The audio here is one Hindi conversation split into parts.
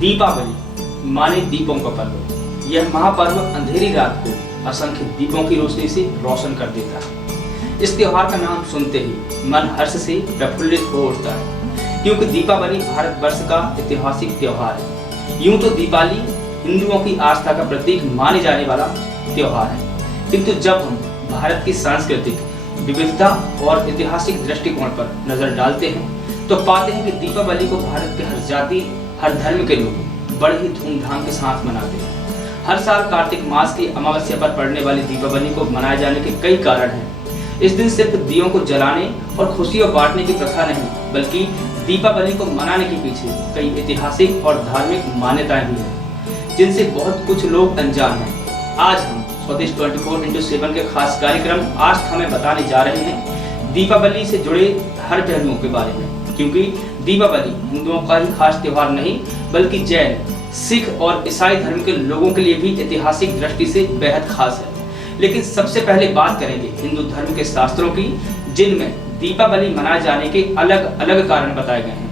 दीपावली माने दीपों का पर्व। यह महापर्व अंधेरी रात को असंख्य दीपों की रोशनी से रोशन कर देता है। इस त्योहार का नाम सुनते ही मन हर्ष से प्रफुल्लित हो उठता है, क्योंकि दीपावली भारतवर्ष का ऐतिहासिक त्योहार है। यूं तो दीपावली हिंदुओं की आस्था का प्रतीक माने जाने वाला त्योहार है, किंतु जब हम भारत की सांस्कृतिक विविधता और ऐतिहासिक दृष्टिकोण पर नजर डालते हैं तो पाते हैं कि दीपावली को भारत के हर जाति हर धर्म के लोग बड़े ही धूमधाम के साथ मनाते हैं। हर साल कार्तिक मास की अमावस्या पर पड़ने वाली दीपावली को मनाए जाने के कई कारण हैं। इस दिन सिर्फ दियों को जलाने और खुशियां बांटने की प्रथा नहीं, बल्कि दीपावली को मनाने के पीछे कई ऐतिहासिक और धार्मिक मान्यताएं भी हैं, जिनसे बहुत कुछ लोग अनजान हैं। आज हम स्वदेश 24x7 के खास कार्यक्रम आज हमें बताने जा रहे हैं दीपावली से जुड़े हर पहलुओं के बारे में, क्योंकि दीपावली हिंदुओं का ही खास त्योहार नहीं बल्कि जैन, सिख और ईसाई धर्म के लोगों के लिए भी ऐतिहासिक दृष्टि से बेहद खास है। लेकिन सबसे पहले बात करेंगे हिंदू धर्म के शास्त्रों की, जिनमें दीपावली मनाए जाने के अलग अलग कारण बताए गए हैं।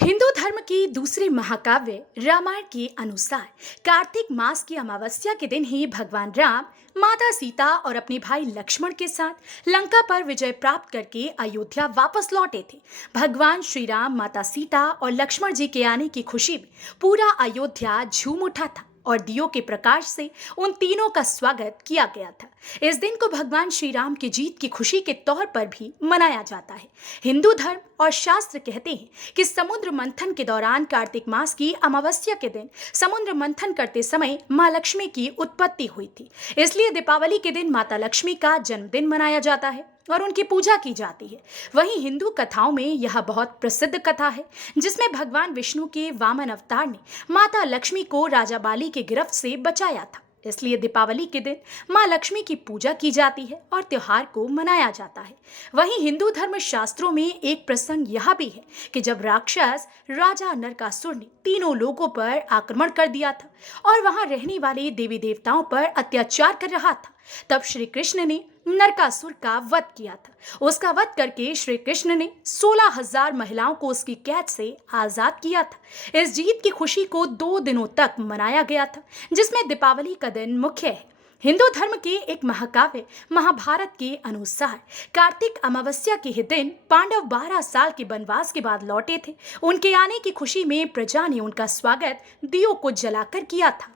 हिंदू धर्म की दूसरी महाकाव्य रामायण के अनुसार कार्तिक मास की अमावस्या के दिन ही भगवान राम माता सीता और अपने भाई लक्ष्मण के साथ लंका पर विजय प्राप्त करके अयोध्या वापस लौटे थे। भगवान श्री राम, माता सीता और लक्ष्मण जी के आने की खुशी में पूरा अयोध्या झूम उठा था और दियों के प्रकाश से उन तीनों का स्वागत किया गया था। इस दिन को भगवान श्री राम की जीत की खुशी के तौर पर भी मनाया जाता है। हिंदू धर्म और शास्त्र कहते हैं कि समुद्र मंथन के दौरान कार्तिक मास की अमावस्या के दिन समुद्र मंथन करते समय मां लक्ष्मी की उत्पत्ति हुई थी। इसलिए दीपावली के दिन माता लक्ष्मी का जन्मदिन मनाया जाता है और उनकी पूजा की जाती है। वहीं हिंदू कथाओं में यह बहुत प्रसिद्ध कथा है, जिसमें भगवान विष्णु के वामन अवतार ने माता लक्ष्मी को राजा बाली के गिरफ्त से बचाया था। इसलिए दीपावली के दिन मां लक्ष्मी की पूजा की जाती है और त्योहार को मनाया जाता है। वहीं हिंदू धर्म शास्त्रों में एक प्रसंग यह भी है कि जब राक्षस राजा नरकासुर ने तीनों लोगों पर आक्रमण कर दिया था और वहां रहने वाले देवी देवताओं पर अत्याचार कर रहा था, तब श्री कृष्ण ने नरकासुर का वध किया था। उसका वध करके श्री कृष्ण ने 16,000 महिलाओं को उसकी कैद से आजाद किया था। इस जीत की खुशी को 2 दिनों तक मनाया गया था, जिसमें दीपावली का दिन मुख्य है। हिंदू धर्म के एक महाकाव्य महाभारत के अनुसार कार्तिक अमावस्या के ही दिन पांडव 12 साल के वनवास के बाद लौटे थे। उनके आने की खुशी में प्रजा ने उनका स्वागत दियों को जलाकर किया था।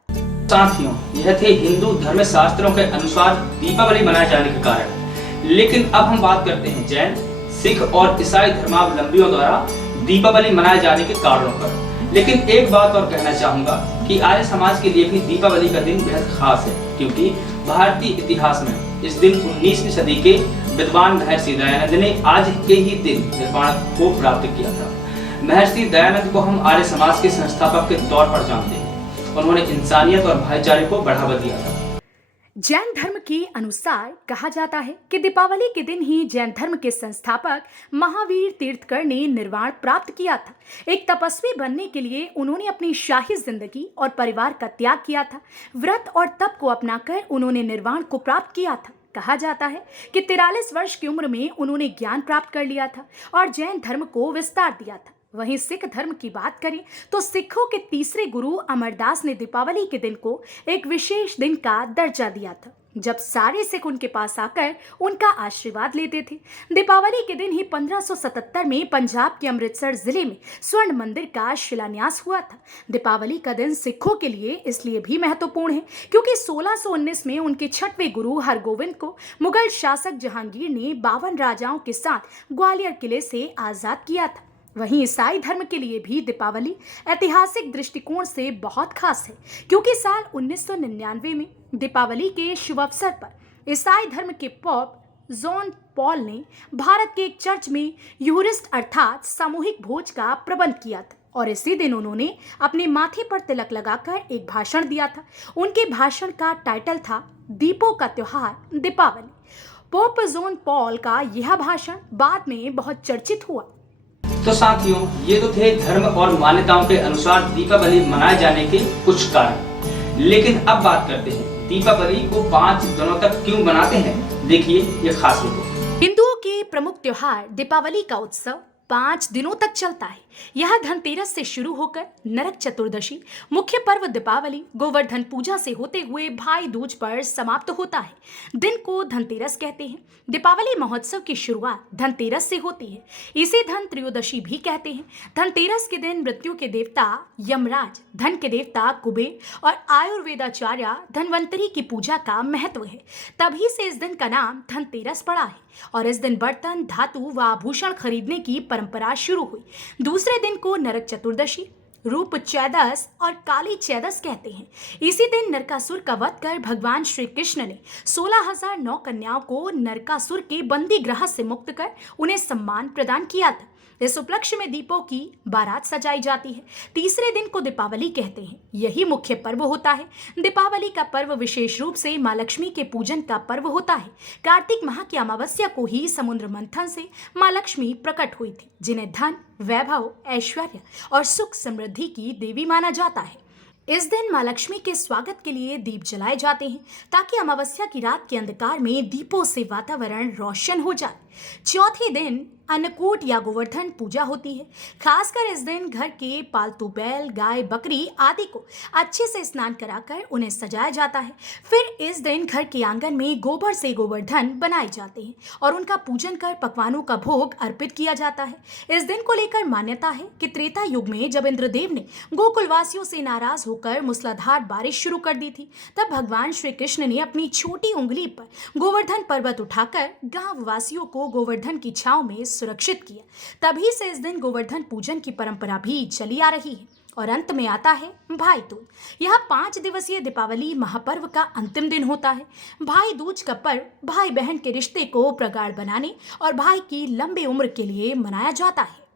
साथियों, यह थे हिंदू धर्म शास्त्रों के अनुसार दीपावली मनाए जाने के कारण। लेकिन अब हम बात करते हैं जैन, सिख और ईसाई धर्मावलंबियों द्वारा दीपावली मनाए जाने के कारणों पर। लेकिन एक बात और कहना चाहूंगा कि आर्य समाज के लिए भी दीपावली का दिन बेहद खास है, क्योंकि भारतीय इतिहास में इस दिन 19वीं सदी के विद्वान महर्षि दयानंद ने आज के ही दिन निर्वाण को प्राप्त किया था। महर्षि दयानंद को हम आर्य समाज के संस्थापक के तौर पर जानते हैं। उन्होंने इंसानियत और भाईचारे को बढ़ावा दिया था। जैन धर्म के अनुसार कहा जाता है कि दीपावली के दिन ही जैन धर्म के संस्थापक महावीर तीर्थकर ने निर्वाण प्राप्त किया था। एक तपस्वी बनने के लिए उन्होंने अपनी शाही जिंदगी और परिवार का त्याग किया था। व्रत और तप को अपनाकर उन्होंने निर्वाण को प्राप्त किया था। कहा जाता है कि 43 वर्ष की उम्र में उन्होंने ज्ञान प्राप्त कर लिया था और जैन धर्म को विस्तार दिया था। वहीं सिख धर्म की बात करें तो सिखों के तीसरे गुरु अमरदास ने दीपावली के दिन को एक विशेष दिन का दर्जा दिया था, जब सारे सिख उनके पास आकर उनका आशीर्वाद लेते थे। दीपावली के दिन ही 1577 में पंजाब के अमृतसर जिले में स्वर्ण मंदिर का शिलान्यास हुआ था। दीपावली का दिन सिखों के लिए इसलिए भी महत्वपूर्ण है क्योंकि 1619 में उनके 6वें गुरु हरगोविंद को मुगल शासक जहांगीर ने 52 राजाओं के साथ ग्वालियर किले से आजाद किया था। वहीं ईसाई धर्म के लिए भी दीपावली ऐतिहासिक दृष्टिकोण से बहुत खास है, क्योंकि साल 1999 में दीपावली के शुभ अवसर पर ईसाई धर्म के पोप जॉन पॉल ने भारत के एक चर्च में यूरिस्ट अर्थात सामूहिक भोज का प्रबंध किया था और इसी दिन उन्होंने अपने माथे पर तिलक लगाकर एक भाषण दिया था। उनके भाषण का टाइटल था दीपों का त्योहार दीपावली। पोप जॉन पॉल का यह भाषण बाद में बहुत चर्चित हुआ। तो साथियों, ये तो थे धर्म और मान्यताओं के अनुसार दीपावली मनाए जाने के कुछ कारण। लेकिन अब बात करते हैं दीपावली को 5 दिनों तक क्यों मनाते हैं। देखिए ये खास रिपोर्ट। हिंदुओं के प्रमुख त्योहार दीपावली का उत्सव 5 दिनों तक चलता है। यह धनतेरस से शुरू होकर नरक चतुर्दशी, मुख्य पर्व दीपावली, गोवर्धन पूजा से होते हुए भाई दूज पर समाप्त होता है। दिन को धनतेरस कहते हैं। दीपावली महोत्सव की शुरुआत धनतेरस से होती है। इसे धन त्रयोदशी भी कहते हैं। धनतेरस के दिन मृत्यु के देवता यमराज, धन के देवता कुबेर और आयुर्वेदाचार्य धनवंतरी की पूजा का महत्व है। तभी से इस दिन का नाम धनतेरस पड़ा है और इस दिन बर्तन, धातु व आभूषण खरीदने की परंपरा शुरू हुई। दूसरे दिन को नरक चतुर्दशी, रूप चैदस और काली चैदस कहते हैं। इसी दिन नरकासुर का वध कर भगवान श्री कृष्ण ने 16,009 कन्याओं को नरकासुर के बंदी गृह से मुक्त कर उन्हें सम्मान प्रदान किया था। इस उपलक्ष्य में दीपों की बारात सजाई जाती है। तीसरे दिन को दीपावली कहते हैं। यही मुख्य पर्व होता है। दीपावली का पर्व विशेष रूप से माँ लक्ष्मी के पूजन का पर्व होता है। कार्तिक माह की अमावस्या को ही समुद्र मंथन से माँ लक्ष्मी प्रकट हुई थी, जिन्हें धन, वैभव, ऐश्वर्य और सुख समृद्धि की देवी माना जाता है। इस दिन माँ लक्ष्मी के स्वागत के लिए दीप जलाए जाते हैं ताकि अमावस्या की रात के अंधकार में दीपों से वातावरण रोशन हो जाए। चौथे दिन अन्नकूट या गोवर्धन पूजा होती है। खासकर इस दिन घर के पालतू बैल, गाय, बकरी आदि को अच्छे से स्नान कराकर उन्हें सजाया जाता है। फिर इस दिन घर के आंगन में गोबर से गोवर्धन बनाए जाते हैं और उनका पूजन कर पकवानों का भोग अर्पित किया जाता है। इस दिन को लेकर मान्यता है कि त्रेता युग में जब इंद्रदेव ने गोकुलवासियों से नाराज होकर मूसलाधार बारिश शुरू कर दी थी, तब भगवान श्री कृष्ण ने अपनी छोटी उंगली पर गोवर्धन पर्वत उठाकर गांव वासियों को गोवर्धन की छांव में सुरक्षित किया। तभी से इस दिन गोवर्धन पूजन की परंपरा भी चली आ रही है। और अंत में आता है भाई दूज। यह 5 दिवसीय दीपावली महापर्व का अंतिम दिन होता है। भाई दूज का पर्व भाई बहन के रिश्ते को प्रगाढ़ बनाने और भाई की लंबी उम्र के लिए मनाया जाता है।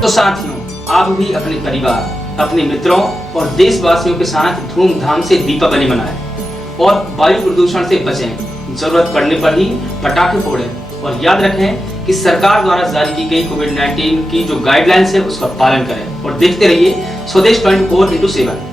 तो साथियों, आप भी अपने परिवार, अपने मित्रों और देशवासियों के साथ धूमधाम से दीपावली मनाएं और वायु प्रदूषण से बचें। जरूरत पड़ने पर ही पटाखे फोड़ें और याद रखें कि सरकार द्वारा जारी की गई कोविड-19 की जो गाइडलाइंस है उसका पालन करें और देखते रहिए स्वदेश 24/7।